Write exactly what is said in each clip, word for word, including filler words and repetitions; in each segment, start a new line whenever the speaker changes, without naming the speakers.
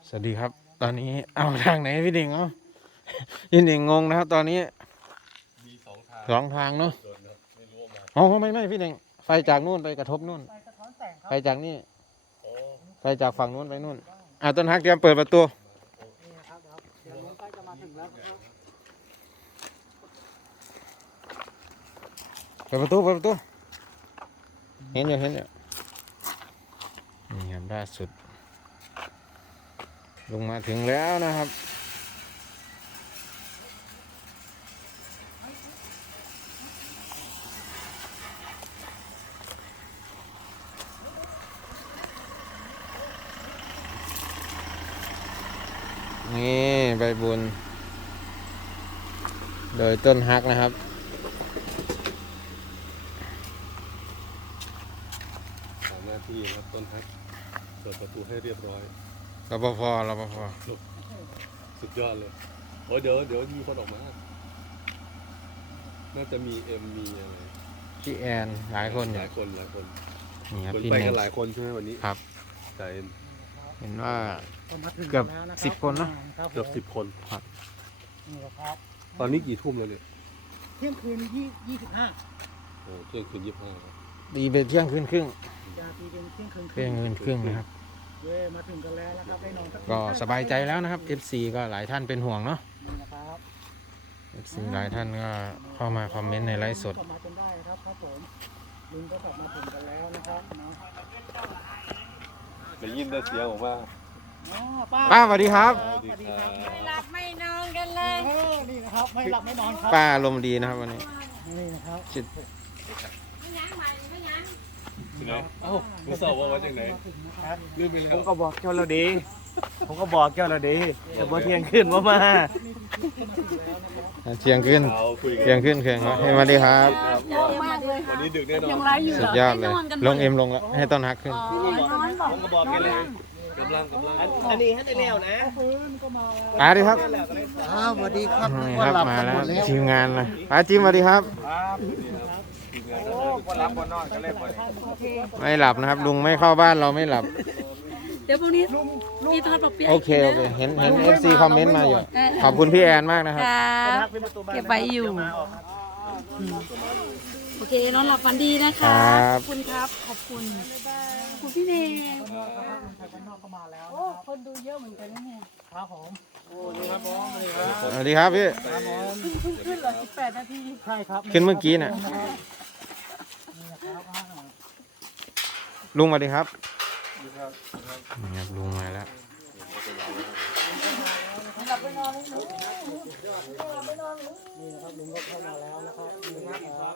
สวัสดีครับตอนนี้เอาทางไหนพี่เด่งเอาพี่เด่งงงนะครับตอนนี้
มีสองทาง
สองทางเนาะ
ไม่รู้ว่ามา
อ๋อไม่ไม่พี่เด่งไฟจากนู่นไปกระทบนู่นไฟจากนี่ไฟจากฝั่งนู้นไปนู่นอ่าต้นฮักเตรียมเปิดประตู
เดี๋ยวลุงใกล้จะมาถึงแล้วครับ
เปิดประตูเปิดประตูเห็นอยู่เห็นอยู่นี่ครับล่าสุดลงมาถึงแล้วนะครับนี่ใบบุญโดยต้นฮักนะครับ
ทำหน้าที่ครับต้นฮักเปิดประตูให้เรียบร้อย
รปภรปภ
สุดยอดเลยโอ้เดี๋ยวเดี๋ยวมีคนออกมาน่าจะมีเอ็มมีอะไร
พี่แอนหลายคนอ
ห
ยู่
ลายคนหลายคน
นี่ครับ
คน
พี่
ไป
เน่
กั
ง
นหลายคนใช่ไหมวันนี้
ครับ
จ่าเอ็ม
เห็นว่า
มาถึง
เกือบ
แล้วะ
สิบคนเนอะ
ครับผม
เกือบสิบคน
นี่แหละครับ
ตอนนี้กี่ทุ่มแล้วเนี่ย
เที่ยงคืนยี่ยี่สิบห้า
โอ้เที่ยงคืนยี่สิบห้า
ดีไปเที่ยงคืนครึ่ง
ยาตีเป็นเที่ยงคืน
เที่ยงคืนครึ่งนะครับ
เย้มาถึงกันแล้วนะครับได้นอนสั
ก็สบายใจแล้วนะครับ เอฟ ซี ก็หลายท่านเป็นห่วงเนาะ
นี่นะครับ
เอฟ ซี หลายท่านก็เข้ามาคอมเมนต์ในไลฟ์สด
กลับมาจนได้ครับครับผมลุงก็กลับมาถึงกันแล้วนะครับเนาะ
ได้ยินได้เสียงออกมา
อ๋อป้า
ป้าสวัสดีครับ
สวัสดีครับ
ไม่หลับไม่นอนกันเลย
เออนี่นะครับไม่หลับไม่นอนครับ
ป้าอารมณ์ดีนะครับวันนี้
นี่นะครับ
จิต
ไม่ยั้งใหม่ไม่ยั้ง
ที่ไหนเอ้ารู้สอบว่าว่าจากไหนลืมไปแล้
ผม
ว
ก็บอกเจ้าเราดี ผมก็บอกเจ้าเราดี แต่พอเที่ยงขึ้นมามา
เที่ยงขึ้น
เอาคุยกั
เที่ยงขึ้นเที่ยงครับสวัสดีครับ
เยอะมากเลย
วันนี้ดึกแน่นอน
ยังไรอยู่เห
สุ
ร
ด
อย
อดเลย ลงเอ็มลงแล้วให้ต้นฮักขึ้น
อ๋อนอนบอก
ผมก็บอกแกันเลย
กำลังกำลัง
อันนี้ให้ได้แล้วนะ
ฟื้นก็มา
ป้าดีครับ
สวัสดีครับ
นี่ครับมาแล้วทีมงานนะป้าจิมสวัสดีครับ
คนรับคนนอนก็เลยพอดี
ไม่หลับนะครับลุงไม่เข้าบ้านเราไม่หลับ
เดี๋ยวพรุ่งนี้มีทอดปลาเปี๊ยะ
โอเคโอเคเห็นเห็น เอฟ ซี คอมเมนต์มาอยู่ขอบคุณพี่แอนมากนะครับ
ครับเก็บไว้อยู่โอเคนอนหลับฝันดีนะคะ
ครับ
ขอบคุณครับขอบคุณขอบคุณพี่เนย
คนนอกก็มาแล้ว
โอ้คนดูเยอะเหมือนกันนะเนี่ย
ครับผม
สวัสดีครับพี่
เพิ่งเพิ่งขึ้นเหรอสิบแปดนาที
ใช่ครับ
ขึ้นเมื่อกี้น่ะ
นี่นะครับอ่า
ลุงสวัสดีครับนี่ครับลุงมาแล้ว
หลับไปนอนเลยหนู
นี่นะครับลุงก็เข้ามาแล้วนะครับนี่นะครับ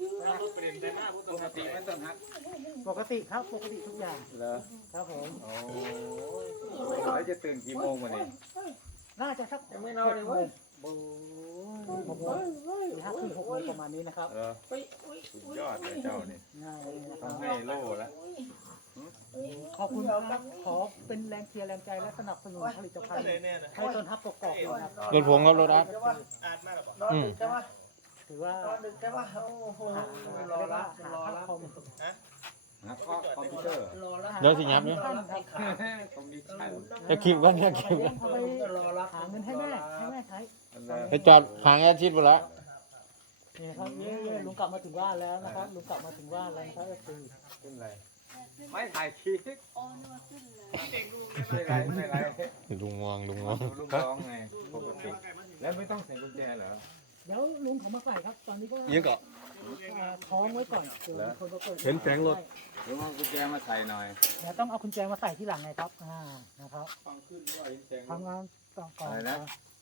ปกติครับปกติทุกอย่าง
เหรอ
ครับผม
แล้วจะตื่นกี่โมงวันนี้
น่าจะสัก
ยังไม่นอนเลยเว้ย
โอ้ยหกโมงสี่ห้าครึ่งหกโมงประมาณนี้นะครับ
เหรอสุดยอดเลยเจ้านี่
ง่ายนะค
ต้
รั
อบ งให้โล่แล้ว
ขอบคุณครับขอเป็นแรงเชียร์แรงใจและสนับสนุนผลิตภัณฑ์ให้ต้นฮักกอกๆเลยนะครับ
รถผมครับรถอัพอืม
ถือว่าหาเรียกว่าหาภาพคอม
นะคอมพิวเตอร์
เดี๋ยวสิยับเนี่ย
ท่านครับ
คอมพิวเตอร์
จะคลิปกันจะคลิปกัน
เอาไปหาเงินให้แม่ให้แม่ใช้
ไปจอดหางแอร์ชิดหมดแล้ว
นี่ครับเย้ๆลุงกลับมาถึงบ้านแล้วนะครับลุงกลับมาถึงบ้านแล้วนะครับเอฟซี
ขึ้นอะไรไม่ถ่ายคลิปไม่ไรไม่ไร
ลุงมองลุงมอง
ลูกน้องไงปกติแล้วไม่ต้องใส่กุญแจเหรอ
เดี๋ยวลุงเขามาใส่ครับ ตอนนี้ก็
ยังก็
ท้องไว้ก่อนเดี๋ยวคนก็เปิด
เห็นแสงรถ
หรือว่ากุญแจมาใส่หน่อย
เดี๋ยวต้องเอากุญแจมาใส่ที่หลังไงครับอ่านะครับทำงานต่อก่อนนะ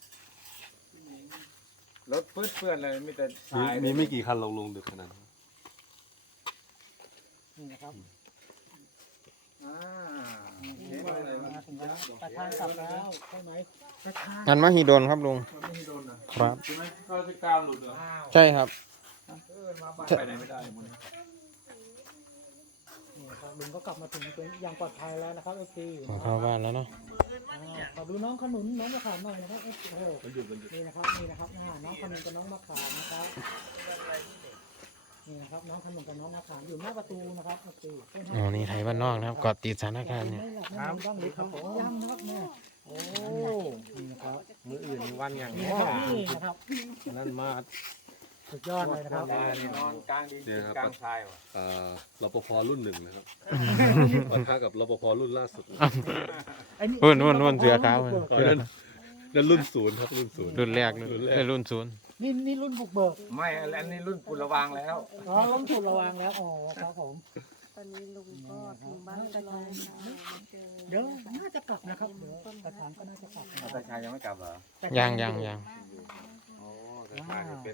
รถเปื้อนเปื้อนเลยมีแต่ท
มี
ราย
มีไม่กี่คันลงลงดึกขนาดนั้น
นี่นะครับ
อ่า
มาถึงแล้วประธานกลับแล้วใช่ไหมประธาน
งานมหิดลครับลุงครับ
ใช่ไหมก็จะกล้ามหลุดเหรอ
ใช่ครับ
เออมาบ้านไปไหนไม่ได้หมด
นี่ครับลุงก็กลับมาถึงเป็นอย่างปลอดภัยแล้วนะครับเอฟซี
ขอเข้าบ้านแล้วเนาะ
ขอดูน้องขนุนน้องมะขามหน่อยนะครับเอฟซีโอ้โห
มันหยุดมันหยุด
นี่นะครับนี่นะครับอ่าน้องขนุนกับน้องมะขามนะครับนี่นะครับน้องขนุนกับน้องมะขามอยู่หน้าประตูนะครับเอฟซี
อ๋อนี่ไทยบ้านนอกนะครับเกาะติดสถานการณ์เนี่ย
ไม่หลับไม่นอนบ้างหรือครับผมยังนะครับเนี่ย
โอ้
นี่นะครับ
มืออื่นมีวันอย่าง
นี่
นี้
นะครับนี่นะครับ
นั่นมา
สุดยอดเลยนะครับ
นอนกลางดิน
เนี่ยครับ
กลางทรายว่ะ
อ่ารปภรุ่นหนึ่งนะครับปะทะกับรปภรุ่นล่าสุด
ไอ้นี่
นู่นนู่นนู่นเสือขาว
อ๋อนั่นนั่นรุ่นศูนย์ครับรุ่นศูนย์
รุ่นแรกรุ่น
รุ่นแรก
เอ้ยรุ่นศูนย์
นี่นี่รุ่นบุกเบิก
ไม่อันนี้รุ่นปุระวางแล้ว
อ๋อรุ่นถูกระวังแล้วอ๋อครับผม
ตอนนี้ลุงก็ถึงบ้านกันแล้วค่ะเจอ
เดี๋ยวน่าจะกลับนะครับเดี๋ยวประธานก็น่าจะกลับนะ
ตาชายยังไม่กลับเหรอ
แต่
ยังยังยัง
โอ้ตาชายเป็น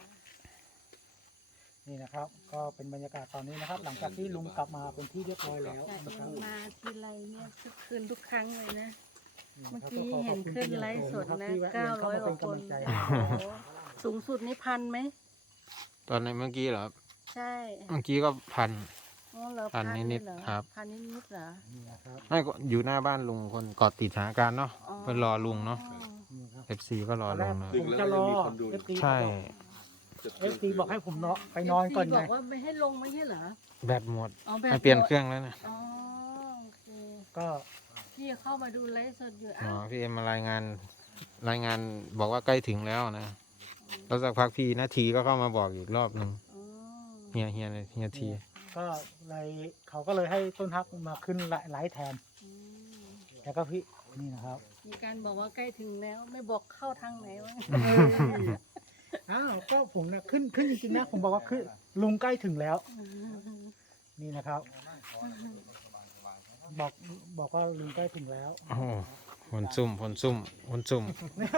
นี่นะครับ ก็เป็นบรรยากาศตอนนี้นะครับ หลังจากที่ลุงกลับมาเป็นที่เรียบร้อยแล้ว
จาก
นะครับ
มาทีไรเนี่ยทุกคืนทุกครั้งเลยนะ
นี่
เมื่อ
นะครับ
กี้
ก็ขอข
เห็
อบ
น
คุณ
ขึ้น
เป็นอย่าง
ไลฟ์ส
สูง
ด
นะครับ
นะ
ที่แวะเวี
เก้าย
นเข้า
ร้อย
มาก
ว่า
เป็น
ค
กำ
น
ลังใจ
โอ้โหสูงสุดนี่พันไหม
ตอนในเมื่อกี้เหรอครับ
ใช่
เมื่อกี้ก็พัน
อ๋อเหรอ
พันนิดๆ
เหรอ
ครับ
พันนิดๆเหรอ
นี่นะครับ
ไม่ก็อยู่หน้าบ้านลุงคนเกาะติดสถานการณ์เนาะ
อ๋อ
เพื่อรอลุงเนาะ
นี่ครับ
เอฟซีก็รอ
ตอนแร
ลุ
ก
งนะ
ผมจะรอเอฟซี
ใช่
เอฟซีบอกให้ผมเนาะไปนอนก่อน
บ
ไง
อกว่าไม่ให้ลงไม่ใช่เหรอ
แบตหมด
อ๋อแบบ
ให้เปลี่ยนเครื่องแล้วนะ
อ๋อโอเค
ก็
พี่เข้ามาดูไลฟ์สดอยู่
อ๋อ
อ้าว
พี่เอ็มมารายงานรายงานบอกว่าใกล้ถึงแล้วนะแล้วสักพักพี่นาทีก็เข้ามาบอกอีกรอบหนึ่ง
อ๋อ
เฮียเฮียเฮียที
ก็เลยเขาก็เลยให้ต้นฮักมาขึ้นไลฟ์แทน
อืม
แล้วก็พี่นี่นะครับ
มีการบอกว่าใกล้ถึงแล้วไม่บอกเข้าทางไหนวะ
อ้าวก็ผมนะขึ้นขึ้นจริงๆนะผมบอกว่าขึ้นลุงใกล้ถึงแล้ว นี่นะครับ บอกบอกว่าลุงใกล้ถึงแล้ว
โอ้โหผลซุ่มผลซุ่มผลซุ่ม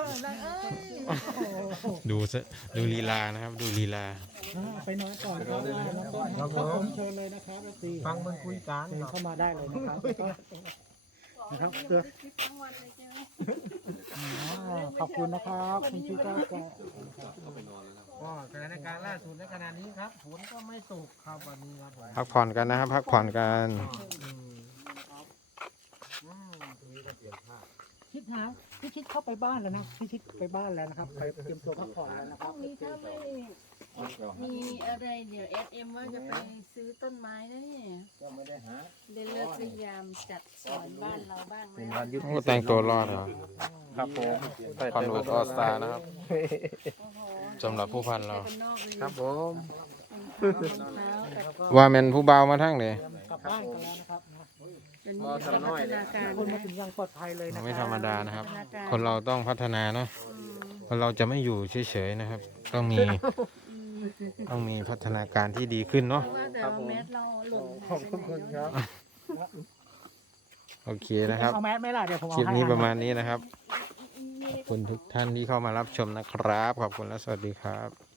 ดูซะดูลีลานะครับ ดูลีลา
อ่าไปนอนก่อนครับน้องต้นครับผมเชิญเลยนะครับซี
ฟังมันคุยกัน
เชิญเข้ามาได้เลยนะครับแล้วก็นะครับเสือ
คลิปทั้งวันเลยใช่ไหม
อ่าขอบคุณนะครับคุณพี่ก็ก็นะครับ
ก็สถานการณ์ล่าสุดในขณะนี้ครับฝนก็ไม่ตกครับวันนี้ครับผม
พักผ่อนกันนะครับ พักผ่อนกัน
อืมอืมตรงนี้ก็เปลี่ยนผ้า
ชิดนะพี่ชิดเข้าไปบ้านแล้วนะพี่ชิดไปบ้านแล้วนะครับไปเตรียมตัวพักผ่อนแล้วนะค
พ
รั
รุ่
บ
งนี้ถ้าไม่มีอะไรเดี๋ยวเอสเอ็มว่าจะไปซื้อต้นไม้นะเนี่ย
ก็ไม่ได้หา
ได้เลิกพยายามจัดสวนบ้านเราบ้าง
เป็น
นะ
วันหยุด
โอ้แต่งตัวรอดเหรอ
ครับผม
คอนเวิร์ตออสตานะครับ
โอ้โห
สำหรับผู้พันเรา
ไปบ้านนอกเลย
ครับผม
รองเท้าแต่
ว่าแมนผู้เบามาทั้งเลย
กลับบ้านกันแล้วนะครับนะ
เดี๋ยวนี้ก็พัฒนาการ
คนมา
นะ
ถึงยังปลอดภัยเลยนะค
ไม่ธ
รั
ร
บ
รมดานะครับ
พัฒนาการ
คนเราต้องพัฒนาเนาะ
อืม
คนเราจะไม่อยู่เฉยๆนะครับ ต้องมี
อืม
ต้องมีพัฒนาการที่ดีขึ้นเนาะ
เพราะว่าแต่ว่าแมสเราหล่น
ขอบคุณครับ
โอเคนะครับ
เอาแมสไหมล่ะเดี๋ยวผม
ค
เอา
ลิป
ให้
นี้ประมาณนี้นะครับ ขอบคุณทุกท่านที่เข้ามารับชมนะครับ ขอบคุณและสวัสดีครับ